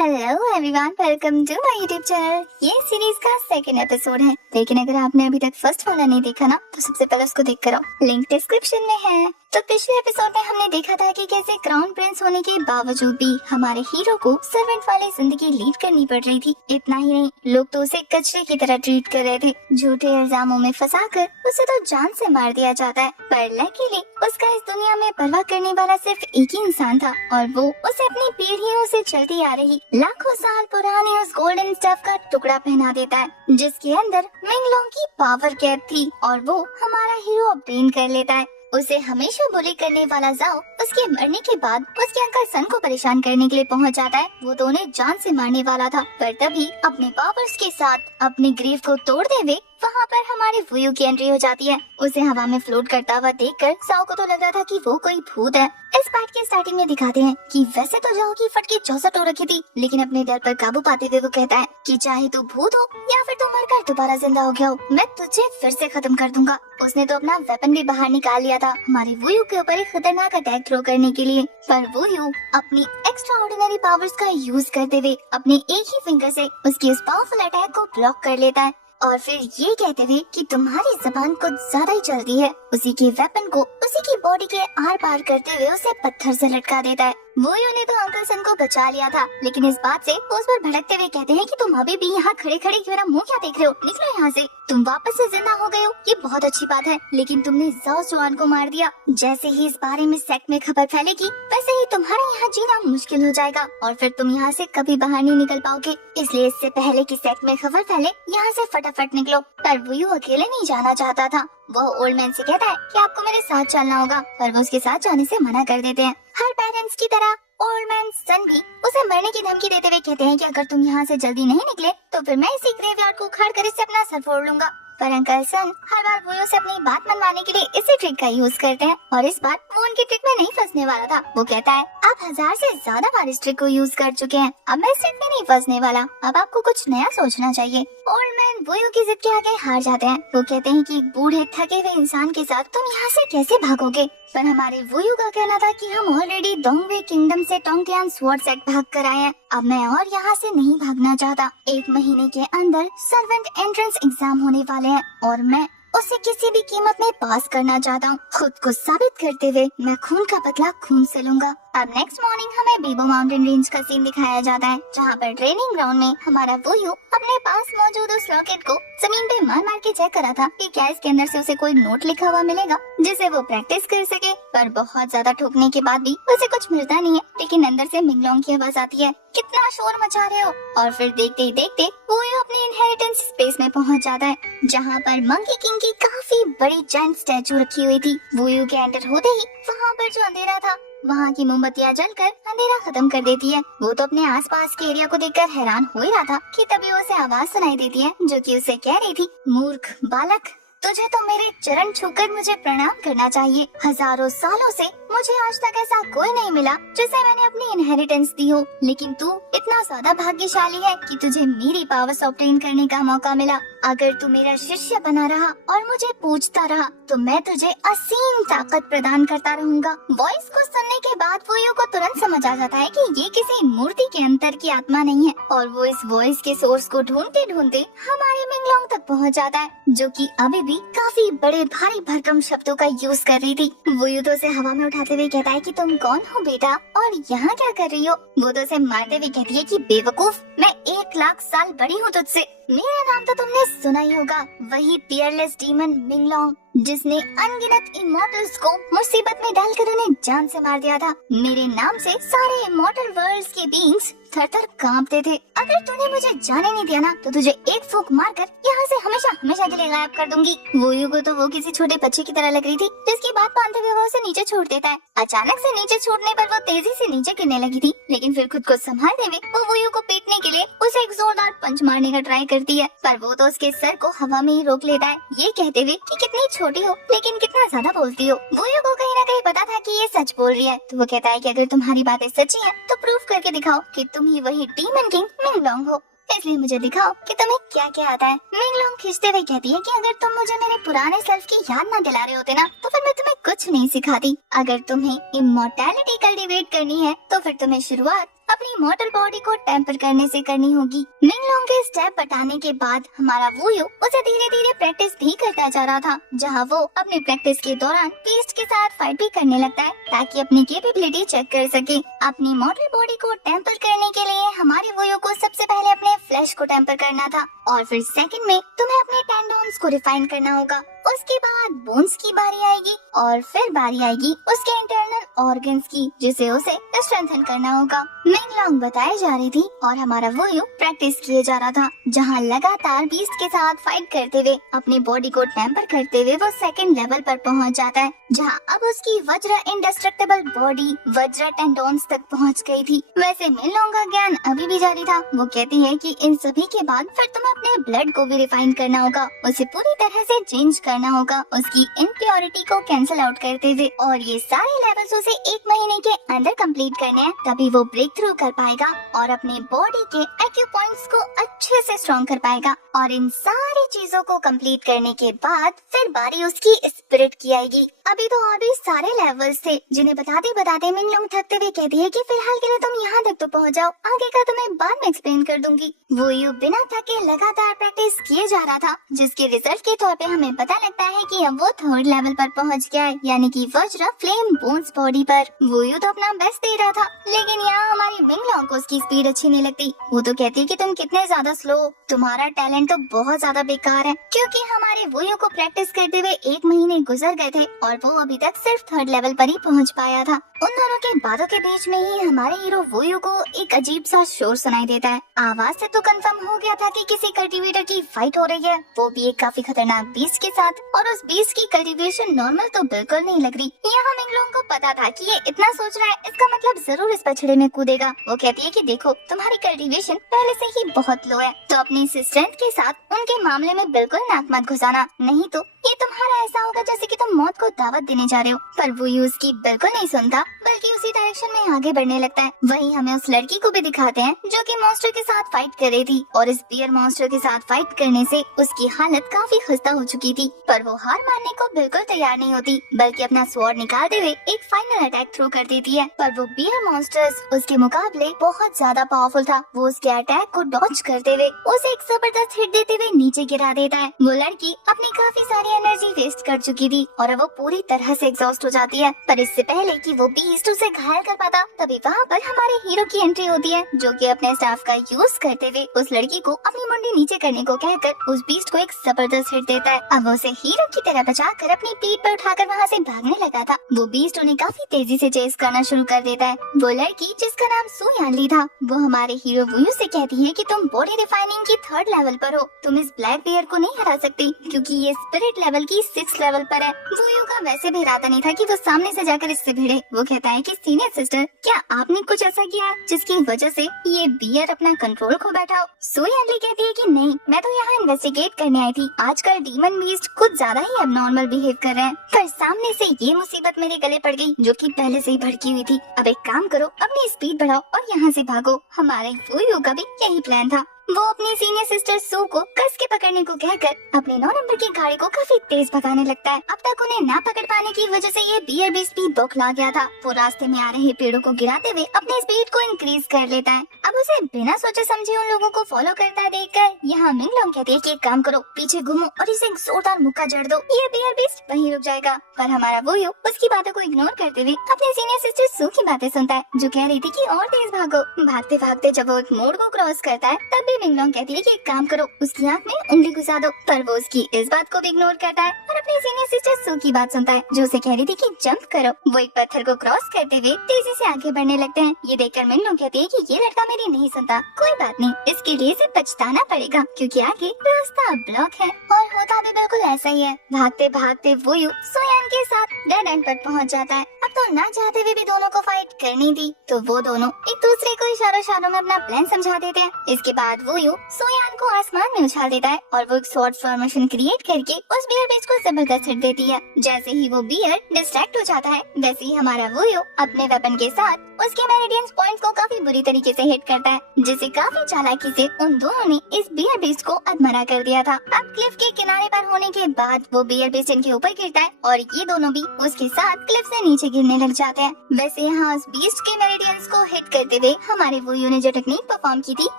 Hello everyone, welcome to my YouTube channel. ये series का second episode है, लेकिन अगर आपने अभी तक फर्स्ट वाला नहीं देखा ना, तो सबसे पहले उसको देख कर आओ, लिंक डिस्क्रिप्शन में है। तो पिछले एपिसोड में हमने देखा था कि कैसे क्राउन प्रिंस होने के बावजूद भी हमारे हीरो को सर्वेंट वाली जिंदगी लीड करनी पड़ रही थी। इतना ही नहीं, लोग तो उसे कचरे की तरह ट्रीट कर रहे थे। झूठे इल्जामों में फंसाकर उसे तो जान से मार दिया जाता है, पर लकीली उसका इस दुनिया में परवाह करने वाला सिर्फ एक ही इंसान था, और वो उसे अपनी पीढ़ियों से चलती आ रही लाखों साल पुराने उस गोल्डन स्टफ का टुकड़ा पहना देता है, जिसके अंदर मिंगलोंग की पावर कैद थी, और वो हमारा हीरो ऑब्टेन कर लेता है। उसे हमेशा बुली करने वाला जाओ उसके मरने के बाद उसके अंकल सन को परेशान करने के लिए पहुंच जाता है। वो तो उन्हें जान से मारने वाला था, पर तभी अपने पावर्स के साथ अपने ग्रीव को तोड़ते हुए वहाँ पर हमारे वुयू की एंट्री हो जाती है। उसे हवा में फ्लोट करता हुआ देखकर जाओ को तो लग रहा था कि वो कोई भूत है। इस पार्ट के स्टार्टिंग में दिखाते हैं कि वैसे तो जाओ की फटके 64 हो रखी थी, लेकिन अपने डर पर काबू पाते हुए वो कहता है कि चाहे तू भूत हो या फिर तू मरकर दोबारा जिंदा हो गया हो, मैं तुझे फिर से खत्म कर दूंगा। उसने तो अपना वेपन भी बाहर निकाल लिया था हमारे वुयू के ऊपर एक खतरनाक अटैक थ्रो करने के लिए, पर वुयू अपनी एक्स्ट्रा ऑर्डिनरी पावर्स का यूज करते हुए अपने एक ही फिंगर से उसकी उस पावरफुल अटैक को ब्लॉक कर लेता है, और फिर ये कहते हुए कि तुम्हारी जबान कुछ ज्यादा ही चलती है, उसी के वेपन को उसी की बॉडी के आर पार करते हुए उसे पत्थर से लटका देता है। वुयू ने तो अंकल सन को बचा लिया था, लेकिन इस बात से उस पर भड़कते हुए कहते हैं कि तुम अभी भी यहाँ खड़े खड़े मेरा मुंह क्या देख रहे हो, निकलो यहाँ से। तुम वापस से जिंदा हो गए हो, ये बहुत अच्छी बात है, लेकिन तुमने जाओ जुआन को मार दिया। जैसे ही इस बारे में सेक्ट में खबर फैलेगी, वैसे ही तुम्हारा यहाँ जीना मुश्किल हो जाएगा, और फिर तुम यहाँ से कभी बाहर नहीं निकल पाओगे। इसलिए इससे पहले कि सेक्ट में खबर फैले, यहाँ से फटाफट निकलो। पर वुयू अकेले नहीं जाना चाहता था। वो ओल्ड मैन से कहता है कि आपको मेरे साथ चलना होगा, पर वो उसके साथ जाने से मना कर देते हैं। हर पेरेंट्स की तरह ओल्ड मैन सन भी उसे मरने की धमकी देते हुए कहते हैं कि अगर तुम यहाँ से जल्दी नहीं निकले तो फिर मैं इसी ग्रेवयार्ड को उखाड़ कर इससे अपना सर फोड़ लूंगा। पर अंकल सन हर बार वुयू से अपनी बात मनवाने के लिए इसी ट्रिक का यूज करते हैं, और इस बार वो उनकी ट्रिक में नहीं फंसने वाला था। वो कहता है आप 1000 से ज्यादा बार इस ट्रिक को यूज कर चुके हैं, अब मैं इस ट्रिक में नहीं फंसने वाला, अब आपको कुछ नया सोचना चाहिए। ओल्ड मैन वुयू की जिद के आगे हार जाते हैं। वो कहते हैं कि एक बूढ़े थके हुए इंसान के साथ तुम यहाँ से कैसे भागोगे, पर हमारे वुयू का कहना था कि हम ऑलरेडी डोंगवे किंगडम से टोंगटियान स्वॉर्ड सेट भाग कर आए हैं, अब मैं और यहाँ से नहीं भागना चाहता। 1 महीने के अंदर सर्वेंट एंट्रेंस एग्जाम होने वाले हैं, और मैं उसे किसी भी कीमत में पास करना चाहता हूँ। खुद को साबित करते हुए मैं खून का बदला खून से लूंगा। अब नेक्स्ट मॉर्निंग हमें बीबो माउंटेन रेंज का सीन दिखाया जाता है, जहाँ पर ट्रेनिंग ग्राउंड में हमारा वुयू अपने पास मौजूद उस रॉकेट को जमीन पे मार मार के चेक करा था कि क्या इसके अंदर से उसे कोई नोट लिखा हुआ मिलेगा जिसे वो प्रैक्टिस कर सके। पर बहुत ज्यादा ठोकने के बाद भी उसे कुछ मिलता नहीं है, लेकिन अंदर से मिंगलोंग की आवाज आती है, कितना शोर मचा रहे हो। और फिर देखते ही देखते वुयू अपने इनहेरिटेंस स्पेस में पहुंच जाता है, जहाँ पर मंकी किंग की काफी बड़ी जायंट स्टैचू रखी हुई थी। वुयू के एंटर होते ही वहाँ पर जो अंधेरा था, वहाँ की मोमबत्तियाँ जलकर अंधेरा खत्म कर देती है। वो तो अपने आसपास के एरिया को देखकर हैरान हो ही रहा था कि तभी उसे आवाज सुनाई देती है, जो कि उसे कह रही थी, मूर्ख बालक, तुझे तो मेरे चरण छूकर मुझे प्रणाम करना चाहिए। हजारों सालों से मुझे आज तक ऐसा कोई नहीं मिला जिसे मैंने अपनी इनहेरिटेंस दी हो, लेकिन तू इतना ज्यादा भाग्यशाली है कि तुझे मेरी पावर्स ऑब्टेन करने का मौका मिला। अगर तू मेरा शिष्य बना रहा और मुझे पूछता रहा तो मैं तुझे असीम ताकत प्रदान करता रहूंगा। वॉइस को सुनने के बाद वुयू को तुरंत समझ आ जाता है कि ये किसी मूर्ति के अंतर की आत्मा नहीं है, और वो इस वॉइस के सोर्स को ढूंढते ढूंढते हमारे मिंगलोंग तक पहुंच जाता है, जो कि अभी भी काफी बड़े भारी भरकम शब्दों का यूज कर रही थी। वुयू तो उसे हवा में उठाते हुए कहता है कि तुम कौन हो बेटा, और यहाँ क्या कर रही हो। वो तो उसे मारते हुए कहती है कि बेवकूफ, मैं 1 लाख साल बड़ी हूँ तुझसे। मेरा नाम तो तुमने सुना ही होगा, वही पियरलेस डीमन मिंगलोंग, जिसने अनगिनत इमॉर्टल्स को मुसीबत में डालकर उन्हें जान से मार दिया था। मेरे नाम से सारे इमॉर्टल वर्ल्ड्स के बीइंग्स थर-थर कांपते थे। अगर तूने मुझे जाने नहीं दिया ना, तो तुझे एक फूंक मारकर यहाँ से हमेशा हमेशा के लिए गायब कर दूंगी। वुयू को तो वो किसी छोटे बच्चे की तरह लग रही थी, जिसकी बात मानते हुए वो उसे नीचे छोड़ देता है। अचानक से नीचे छोड़ने पर वो तेजी से नीचे गिरने लगी थी, लेकिन फिर खुद को संभालते हुए वो वुयू को पीटने के लिए उसे एक जोरदार पंच मारने का ट्राई करती है, पर वो तो उसके सर को हवा में ही रोक लेता है, ये कहते हुए कि कितनी छोटी हो लेकिन कितना ज्यादा बोलती हो। वुयू को कहीं ना कहीं पता था कि ये सच बोल रही है, तो वो कहता है कि अगर तुम्हारी बातें सच्ची हैं, तो प्रूफ करके दिखाओ कि तुम ही वही डीमन किंग मिंगलोंग हो। इसलिए मुझे दिखाओ कि तुम्हें क्या क्या आता है। मिंगलोंग खींचते हुए कहती है कि अगर तुम मुझे मेरे पुराने सेल्फ की याद न दिला रहे होते ना, तो फिर मैं तुम्हें कुछ नहीं सिखाती। अगर तुम्हें इमॉर्टैलिटी कल्टीवेट करनी है, तो फिर तुम्हें शुरुआत अपनी मॉडल बॉडी को टेम्पर करने से करनी होगी। मिंगलोंग के स्टेप बताने के बाद हमारा वूयू उसे धीरे धीरे प्रैक्टिस भी करता जा रहा था, जहाँ वो अपनी प्रैक्टिस के दौरान बीस्ट के साथ फाइट भी करने लगता है ताकि अपनी कैपेबिलिटी चेक कर सके। अपनी मॉडल बॉडी को टेम्पर करने के लिए हमारे वूयू को सबसे पहले अपने फ्लैश को टेम्पर करना था और फिर सेकंड में तुम्हें अपने टेंडोन्स को रिफाइन करना होगा। उसके बाद बोन्स की बारी आएगी और फिर बारी आएगी उसके इंटरनल ऑर्गन्स की, जिसे उसे स्ट्रेंथन करना होगा। मिंगलोंग बताई जा रही थी और हमारा वूयू प्रैक्टिस किए जा रहा था, जहाँ लगातार बीस्ट के साथ फाइट करते हुए अपनी बॉडी को टेम्पर करते हुए वो सेकंड लेवल पर पहुंच जाता है, जहाँ अब उसकी वज्र इंडेस्ट्रक्टेबल बॉडी वज्र टेंडोन्स तक पहुंच गई थी। वैसे मिंगलोंग का ज्ञान अभी भी जारी था। वो कहती है कि इन सभी के बाद फिर तुम्हें अपने ब्लड को भी रिफाइन करना होगा, उसे पूरी तरह से चेंज करना होगा उसकी इम्प्योरिटी को कैंसिल आउट करते हुए, और ये सारे लेवल्स उसे 1 महीने के अंदर कंप्लीट करने हैं, तभी वो ब्रेक थ्रू कर पाएगा और अपनी बॉडी के एक्यू पॉइंट्स को अच्छे से स्ट्रॉन्ग कर पाएगा। और इन सारी चीजों को कंप्लीट करने के बाद फिर बारी उसकी स्पिरिट की आएगी। अभी तो और भी सारे लेवल्स थे जिन्हें बताते बताते मिंगलोंग थकते हुए कहती है कि फिलहाल के लिए तुम यहाँ तक तो पहुँच जाओ, आगे का तुम्हें बाद में एक्सप्लेन कर दूंगी। वूयू बिना थके लगातार प्रैक्टिस किए जा रहा था, जिसके रिजल्ट के तौर पे हमें पता लगता है कि अब वो थर्ड लेवल पर पहुंच गया है, यानी कि वज्र फ्लेम बोन्स बॉडी पर। वूयू तो अपना बेस्ट दे रहा था, लेकिन यहाँ हमारी मिंगलोंग को उसकी स्पीड अच्छी नहीं लगती। वो तो कहती है कि तुम कितने ज्यादा स्लो, तुम्हारा टैलेंट तो बहुत ज्यादा बेकार है, क्योंकि हमारे वूयू को प्रैक्टिस करते हुए 1 महीने गुजर गए थे और वो अभी तक सिर्फ थर्ड लेवल पर ही पहुंच पाया था। उन दोनों के बातों के बीच में ही हमारे हीरो वूयू को एक अजीब सा शोर सुनाई देता है। आवाज से तो कंफर्म हो गया था कि किसी कल्टीवेटर की फाइट हो रही है, वो भी एक काफी खतरनाक बीस्ट के साथ, और उस बीस्ट की कल्टीवेशन नॉर्मल तो बिल्कुल नहीं लग रही। यहाँ मिंगलोंग को पता था कि ये इतना सोच रहा है, इसका मतलब जरूर इस पछड़े में कूदेगा। वो कहती है कि देखो तुम्हारी कल्टीवेशन पहले से ही बहुत लो है, तो अपनी स्ट्रेंथ के साथ उनके मामले में बिल्कुल नाक मत घुसाना, नहीं तो ये तुम्हारा ऐसा होगा जैसे कि तुम मौत को दावत देने जा रहे हो। पर वो उसकी बिल्कुल नहीं सुनता, बल्कि उसी डायरेक्शन में आगे बढ़ने लगता है। वहीं हमें उस लड़की को भी दिखाते हैं जो कि मॉन्स्टर के साथ फाइट कर रही थी, और इस बियर मॉन्स्टर के साथ फाइट करने से उसकी हालत काफी खस्ता हो चुकी थी। पर वो हार मानने को बिल्कुल तैयार नहीं होती, बल्कि अपना स्वॉर्ड निकालते हुए एक फाइनल अटैक थ्रो कर देती है। पर वो बियर मॉन्स्टर्स उसके मुकाबले बहुत ज्यादा पावरफुल था। वो उसके अटैक को डॉज करते हुए उसे एक जबरदस्त हिट देते हुए नीचे गिरा देता है। वो लड़की अपनी काफी सारी एनर्जी वेस्ट कर चुकी थी और अब वो पूरी तरह से एग्जॉस्ट हो जाती है। पर इससे पहले कि वो बीस्ट उसे घायल कर पाता, तभी वहाँ पर हमारे हीरो की एंट्री होती है, जो कि अपने स्टाफ का यूज करते हुए उस लड़की को अपनी मुंडी नीचे करने को कहकर उस बीस्ट को एक जबरदस्त हिट देता है। अब वो उसे हीरो की तरह बचाकर अपनी पीठ पर उठाकर वहाँ से भागने लगा था। वो बीस्ट उन्हें काफी तेजी से चेस करना शुरू कर देता है। वो लड़की जिसका नाम सू यानली था, वो हमारे हीरो वूयू से कहती है कि तुम बॉडी रिफाइनिंग की 3rd लेवल पर हो, तुम इस ब्लैक बियर को नहीं हरा सकती, क्योंकि ये स्पिरिट लेवल की 6th लेवल पर है। वूयू का वैसे भी इरादा नहीं था कि वो सामने से जाकर इससे भिड़े। वो कहता है कि सीनियर सिस्टर, क्या आपने कुछ ऐसा किया जिसकी वजह से ये बियर अपना कंट्रोल खो बैठा हो? सू यानली कहती है कि नहीं, मैं तो यहाँ इन्वेस्टिगेट करने आई थी। आजकल डीमन बीस्ट कुछ ज्यादा ही एबनॉर्मल बिहेव कर रहे हैं, पर सामने से ये मुसीबत मेरे गले पड़ गई, जो कि पहले से ही भड़की हुई थी। अब एक काम करो, अपनी स्पीड बढ़ाओ और यहाँ से भागो। हमारे वूयू का भी यही प्लान था। वो अपनी सीनियर सिस्टर सू को कस के पकड़ने को कहकर अपने 9 नंबर की गाड़ी को काफी तेज भगाने लगता है। अब तक उन्हें ना पकड़ पाने की वजह से ये बियर बीस्ट भी बौखला गया था। वो रास्ते में आ रहे पेड़ों को गिराते हुए अपनी स्पीड को इंक्रीज कर लेता है। अब उसे बिना सोचे समझे उन लोगों को फॉलो करता देखकर यहाँ मिंगलोंग कहती है कि एक काम करो, पीछे घूमो और इसे एक जोरदार मुक्का जड़ दो, ये बियर बीस्ट वहीं रुक जाएगा। पर हमारा वूयू उसकी बातों को इग्नोर करते हुए अपनी सीनियर सिस्टर सू की बातें सुनता है, जो कह रही थी कि और तेज भागो। भागते भागते जब वो एक मोड़ को क्रॉस करता है, तब भी मिंगलोंग कहती है कि एक काम करो, उसकी आंख में उंगली घुसा दो। पर वो उसकी इस बात को भी इग्नोर करता है और अपनी सीनियर सिस्टर सू की बात सुनता है, जो उसे कह रही थी कि जंप करो। वो एक पत्थर को क्रॉस करते हुए तेजी से आगे बढ़ने लगते हैं। ये देखकर मिंगलोंग कहती है कि ये लड़का मेरी नहीं सुनता, कोई बात नहीं, इसके लिए इसे पछताना पड़ेगा, क्योंकि आगे रास्ता ब्लॉक है। और होता भी बिल्कुल ऐसा ही है। भागते भागते वूयू सोयान के साथ डेड एंड पर पहुंच जाता है। अब तो ना चाहते हुए भी दोनों को फाइट करनी थी, तो वो दोनों एक दूसरे को इशारों में अपना प्लान समझा देते हैं। इसके बाद वूयू सोयान को आसमान में उछाल देता है और वो एक स्वॉर्ड फॉर्मेशन क्रिएट करके उस बियर बीस्ट को जबरदस्त हिट देती है। जैसे ही वो बियर डिस्ट्रैक्ट हो जाता है, वैसे ही हमारा वूयू अपने वेपन के साथ उसके मेरिडियंस पॉइंट को काफी बुरी तरीके से हिट करता है, जिसे काफी चालाकी से उन दोनों ने इस बियर बीस्ट को अधमरा कर दिया था। अब क्लिफ के किनारे पर होने के बाद वो बियर बीस्ट इनके ऊपर गिरता है और ये दोनों भी उसके साथ क्लिफ से नीचे गिरने लग जाते हैं। वैसे यहाँ उस बीस्ट के मेरिडियंस को हिट करते हुए हमारे वोयू ने जो टेक्निक परफॉर्म की थी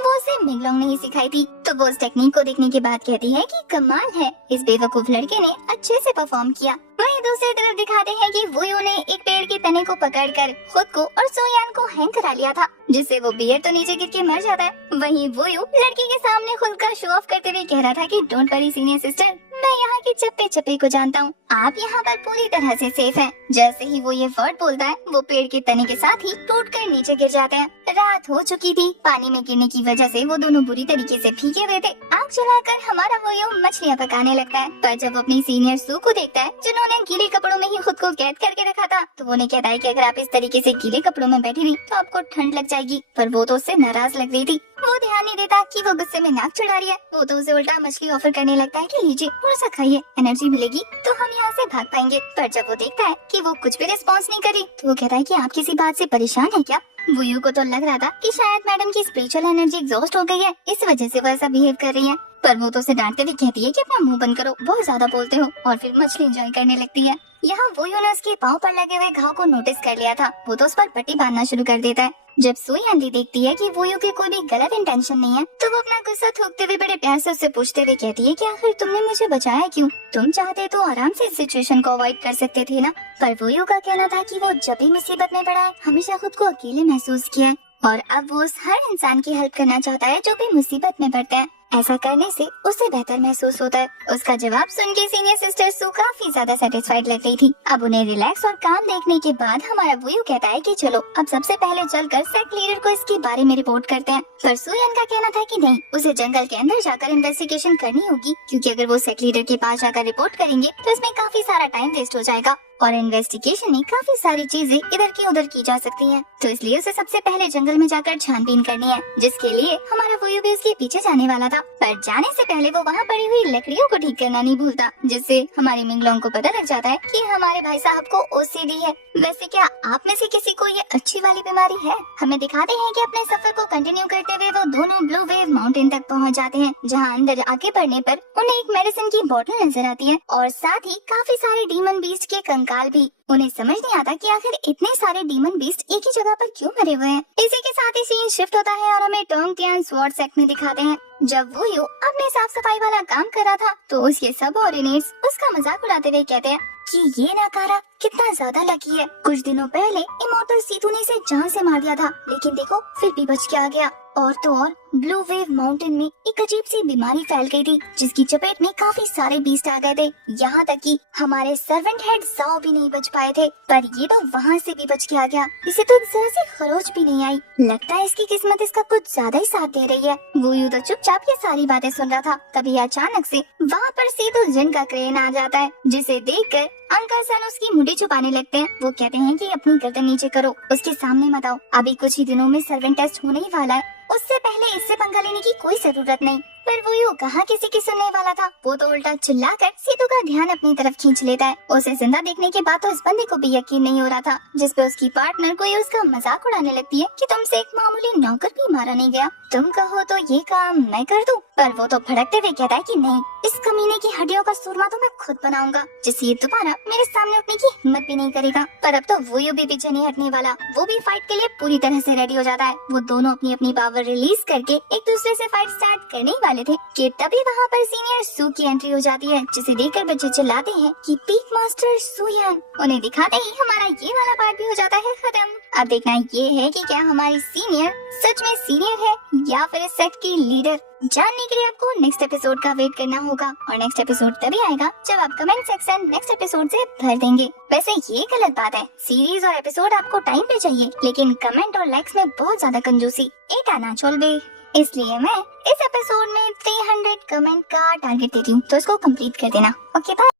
वो उसे मिंगलोंग ने ही सिखाई थी। तो वो उस टेक्निक को देखने के बाद कहती है कि कमाल है, इस बेवकूफ लड़के ने अच्छे से परफॉर्म किया। वहीं दूसरी तरफ दिखाते हैं कि वोयू ने एक पेड़ के तने को पकड़कर खुद को और सोयान को हैंग करा लिया था, जिससे वो बियर तो नीचे गिर के मर जाता है। वहीं वोयू लड़की के सामने खुद का शो ऑफ करते हुए कह रहा था कि डोंट वरी सीनियर सिस्टर, मैं यहाँ के चप्पे चप्पे को जानता हूँ, आप यहाँ पर पूरी तरह से सेफ हैं। जैसे ही वो ये वर्ड बोलता है वो पेड़ के तने के साथ ही टूटकर नीचे गिर जाते हैं। रात हो चुकी थी, पानी में गिरने की वजह से वो दोनों बुरी तरीके से भीगे हुए थे। आग जलाकर हमारा वोयू मछलियाँ पकाने लगता है, पर जब अपनी सीनियर सू को देखता है जिन्होंने गीले कपड़ों में ही खुद को कैद करके रखा था, तो वो उन्हें कहता है कि अगर आप इस तरीके से गीले कपड़ों में बैठी रही तो आपको ठंड लग जाएगी। पर वो तो उससे नाराज लग रही थी। वो ध्यान नहीं देता कि वो गुस्से में नाक चढ़ा रही है। वो तो उसे उल्टा मछली ऑफर करने लगता है कि लीजिए थोड़ा सा खाइए, एनर्जी मिलेगी तो हम यहाँ से भाग पाएंगे। पर जब वो देखता है कि वो कुछ भी रिस्पॉन्स नहीं करी तो वो कहता है कि आप किसी बात से परेशान है क्या। वोयू को तो लग रहा था कि शायद मैडम की स्पिरिचुअल एनर्जी एग्जॉस्ट हो गई है, इस वजह से वो ऐसा बिहेव कर रही है। पर वो तो उसे डांटते हुए कहती है कि अपना मुंह बंद करो, बहुत ज्यादा बोलते हो, और फिर मछली एंजॉय करने लगती है। यहाँ वोयू ने उसके पाँव पर लगे हुए घाव को नोटिस कर लिया था। वो तो उस पर पट्टी बांधना शुरू कर देता है। जब सुयान भी देखती है कि वोयू के कोई भी गलत इंटेंशन नहीं है, तो वो अपना गुस्सा थूकते हुए बड़े प्यार से उससे पूछते हुए कहती है कि आखिर तुमने मुझे बचाया क्यों? तुम चाहते तो आराम से इस सिचुएशन को अवॉइड कर सकते थे ना। पर वोयू का कहना था कि वो जब भी मुसीबत में पड़ा है हमेशा खुद को अकेले महसूस किया है, और अब वो उस हर इंसान की हेल्प करना चाहता है जो भी मुसीबत में पड़ता है। ऐसा करने से उसे बेहतर महसूस होता है। उसका जवाब सुन के सीनियर सिस्टर सू काफी ज्यादा सेटिस्फाइड लग रही थी। अब उन्हें रिलैक्स और काम देखने के बाद हमारा वोयू कहता है कि चलो अब सबसे पहले चलकर सेक्ट लीडर को इसके बारे में रिपोर्ट करते हैं। पर सुयान का कहना था कि नहीं, उसे जंगल के अंदर जाकर इन्वेस्टिगेशन करनी होगी, क्योंकि अगर वो सेक्ट लीडर के पास जाकर रिपोर्ट करेंगे तो इसमें काफी सारा टाइम वेस्ट हो जाएगा और इन्वेस्टिगेशन में काफी सारी चीजें इधर की उधर की जा सकती हैं। तो इसलिए उसे सबसे पहले जंगल में जाकर छानबीन करनी है, जिसके लिए हमारा वोयू भी उसके पीछे जाने वाला था। पर जाने से पहले वो वहाँ पड़ी हुई लकड़ियों को ठीक करना नहीं भूलता, जिससे हमारी मिंगलोंग को पता लग जाता है कि हमारे भाई साहब को OCD है। वैसे क्या आप में से किसी को ये अच्छी वाली बीमारी है? हमें दिखाते हैं कि अपने सफर को कंटिन्यू करते हुए वो दोनों ब्लू वेव माउंटेन तक पहुँच जाते हैं, जहाँ अंदर आगे बढ़ने पर उन्हें एक मेडिसिन की बोतल नजर आती है और साथ ही काफी सारे डीमन बीस्ट के कंकाल भी। उन्हें समझ नहीं आता कि आखिर इतने सारे डीमन बीस्ट एक ही जगह पर क्यों मरे हुए हैं। इसी के साथ ही सीन शिफ्ट होता है और हमें टोंग टियान स्वॉर्ड सेक्ट में दिखाते हैं। जब वोयू अपने साफ सफाई वाला काम कर रहा था तो उसके सबऑर्डिनेट्स उसका मजाक उड़ाते हुए कहते हैं कि ये नकारा कितना ज्यादा लकी है। कुछ दिनों पहले इमोर्टल सीतू ने इसे जान से मार दिया था, लेकिन देखो फिर भी बच के आ गया। और तो और ब्लू वेव माउंटेन में एक अजीब सी बीमारी फैल गई थी, जिसकी चपेट में काफी सारे बीस्ट आ गए थे। यहाँ तक कि हमारे सर्वेंट हेड जाओ भी नहीं बच पाए थे, पर ये तो वहाँ से भी बच के आ गया। इसे तो जरा सी खरोच भी नहीं आई। लगता है इसकी किस्मत इसका कुछ ज्यादा ही साथ दे रही है। वोयू तो चुपचाप ये सारी बातें सुन रहा था, तभी अचानक से वहाँ पर सीधू जिन का क्रेन आ जाता है, जिसे देखकर अंकल सन उसकी मुड़ी छुपाने लगते हैं। वो कहते हैं कि अपनी गर्दन नीचे करो, उसके सामने मत आओ, अभी कुछ ही दिनों में सर्वेंट टेस्ट होने ही वाला है, उससे पहले इससे पंगा लेने की कोई जरूरत नहीं। पर वोयू कहाँ किसी की सुनने वाला था। वो तो उल्टा चिल्लाकर सीतू का ध्यान अपनी तरफ खींच लेता है। उसे जिंदा देखने के बाद तो इस बंदे को भी यकीन नहीं हो रहा था, जिसपे उसकी पार्टनर कोई उसका मजाक उड़ाने लगती है कि तुमसे एक मामूली नौकर भी मारा नहीं गया, तुम कहो तो ये काम मैं कर दूं। पर वो तो भड़कते हुए कहता है कि नहीं, इस कमीने की हड्डियों का सूरमा तो मैं खुद बनाऊंगा, जिससे ये दोबारा मेरे सामने उठने की हिम्मत भी नहीं करेगा। पर अब तो वोयू भी पीछे नहीं हटने वाला। वो भी फाइट के लिए पूरी तरह से रेडी हो जाता है। वो दोनों अपनी अपनी पावर रिलीज करके एक दूसरे से फाइट स्टार्ट करने ही वाले थे कि तभी वहाँ पर सीनियर सू की एंट्री हो जाती है, जिसे देखकर बच्चे चिल्लाते हैं कि पीक मास्टर सुयान। उन्हें दिखाते ही हमारा ये वाला पार्ट भी हो जाता है खत्म। अब देखना ये है कि क्या हमारी सीनियर सच में सीनियर है या फिर इस सेट की लीडर। जानने के लिए आपको नेक्स्ट एपिसोड का वेट करना होगा, और नेक्स्ट एपिसोड तभी आएगा जब आप कमेंट सेक्शन नेक्स्ट एपिसोड से भर देंगे। वैसे ये गलत बात है, सीरीज और एपिसोड आपको टाइम पे चाहिए, लेकिन कमेंट और लाइक्स में बहुत ज्यादा कंजूसी एटा ना चल बे। इसलिए मैं इस एपिसोड में 300 कमेंट का टारगेट देती हूँ, तो इसको कंप्लीट कर देना। Okay bye.